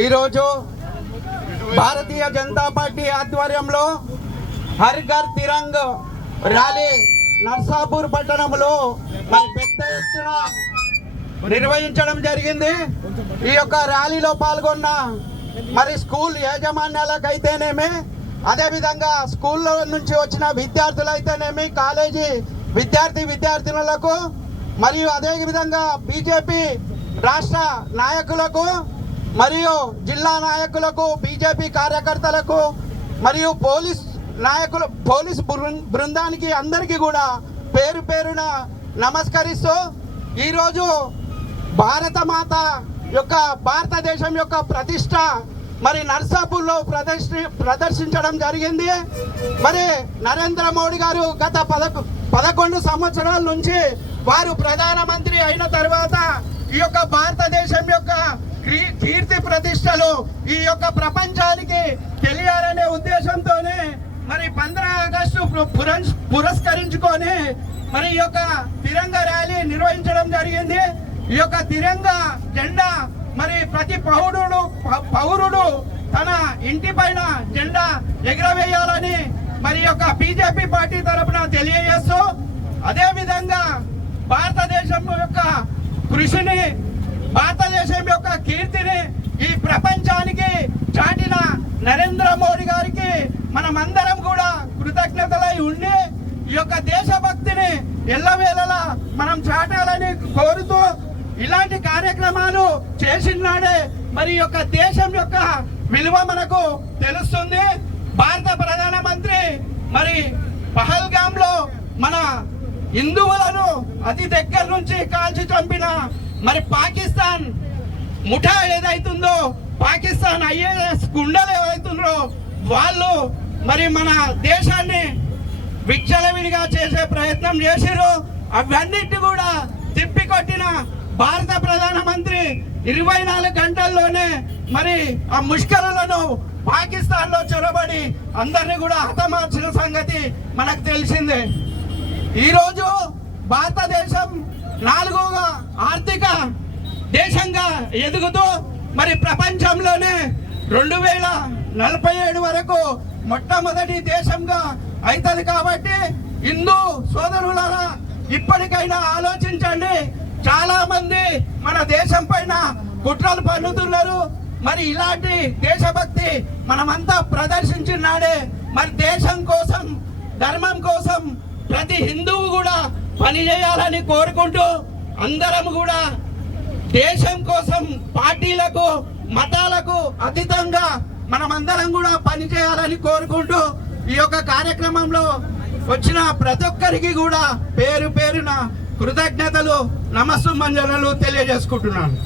ఈరోజు భారతీయ జనతా పార్టీ ఆధ్వర్యంలో హర్ ఘర్ తిరంగ్ ర్యాలీ నర్సాపూర్ పట్టణంలో మరి పెద్ద ఎత్తున నిర్వహించడం జరిగింది. ఈ యొక్క ర్యాలీలో పాల్గొన్న మరి స్కూల్ యాజమాన్యాలకైతేనేమి, అదేవిధంగా స్కూల్లో నుంచి వచ్చిన విద్యార్థులైతేనేమి, కాలేజీ విద్యార్థినులకు, మరియు అదేవిధంగా బీజేపీ రాష్ట్ర నాయకులకు మరియు జిల్లా నాయకులకు, బీజేపీ కార్యకర్తలకు మరియు పోలీస్ బృందానికి అందరికీ కూడా పేరు పేరున నమస్కరిస్తూ ఈరోజు భారతదేశం యొక్క ప్రతిష్ట మరి నర్సాపూర్లో ప్రదర్శించడం జరిగింది. మరి నరేంద్ర మోడీ గారు గత 11 సంవత్సరాల నుంచి వారు ప్రధానమంత్రి అయిన తర్వాత ఈ యొక్క భారతదేశం యొక్క కీర్తి ప్రతిష్టలు ఈ యొక్క ప్రపంచానికి తెలియాలనే ఉద్దేశంతోనే మరి 15 ఆగస్టు పురస్కరించుకొని మరి ఈ యొక్క తిరంగ ర్యాలీ నిర్వహించడం జరిగింది. ఈ యొక్క తిరంగ జెండా మరి ప్రతి పౌరుడు తన ఇంటి పైన జెండా ఎగరవేయాలని మరి యొక్క బీజేపీ పార్టీ తరఫున తెలియజేస్తూ, అదే విధంగా భారతదేశం యొక్క కృషిని, భారతదేశం యొక్క కీర్తిని ఈ ప్రపంచానికి చాటిన నరేంద్ర మోడీ గారికి మనమందరం కూడా కృతజ్ఞతలై ఉండి ఈ యొక్క దేశభక్తిని ఎల్లవేళలా మనం చాటాలని కోరుతూ, ఇలాంటి కార్యక్రమాలు చేసినాడే మరి యొక్క దేశం యొక్క విలువ మనకు తెలుస్తుంది. భారత ప్రధానమంత్రి మరి పహల్గామ్ లో మన హిందువులను అతి దగ్గర నుంచి కాల్చి చంపిన మరి పాకిస్తాన్ ముఠా ఏదైతుందో, పాకిస్తాన్ ఐఏఎస్ గుండెలు ఏవైతుందో వాళ్ళు మరి మన దేశాన్ని విచ్చలవిడిగా చేసే ప్రయత్నం చేసిరు. అవన్నిటి కూడా తిప్పికొట్టిన భారత ప్రధానమంత్రి 24 గంటల్లోనే మరి ఆ ముష్కరులను పాకిస్తాన్ లో చొరబడి అందరినీ కూడా హతమార్చిన సంగతి మనకు తెలిసిందే. ఈరోజు భారతదేశం 4వ ఆర్థిక దేశంగా ఎదుగుతూ మరి ప్రపంచంలోనే 2047 వరకు మొట్టమొదటి దేశంగా అవుతుంది. కాబట్టి హిందూ సోదరులారా ఇప్పటికైనా ఆలోచించండి. చాలా మంది మన దేశం పైన కుట్రలు పన్నుతున్నారు. మరి ఇలాంటి దేశభక్తి మనమంతా ప్రదర్శించినాడే మరి దేశం కోసం, ధర్మం కోసం ప్రతి హిందువు కూడా పనిచేయాలని కోరుకుంటూ, అందరం కూడా దేశం కోసం పార్టీలకు, మతాలకు అతీతంగా మనమందరం కూడా పనిచేయాలని కోరుకుంటూ ఈ యొక్క కార్యక్రమంలో వచ్చిన ప్రతి ఒక్కరికి కూడా పేరు పేరున కృతజ్ఞతలు, నమస్సుమంజలు తెలియజేసుకుంటున్నాను.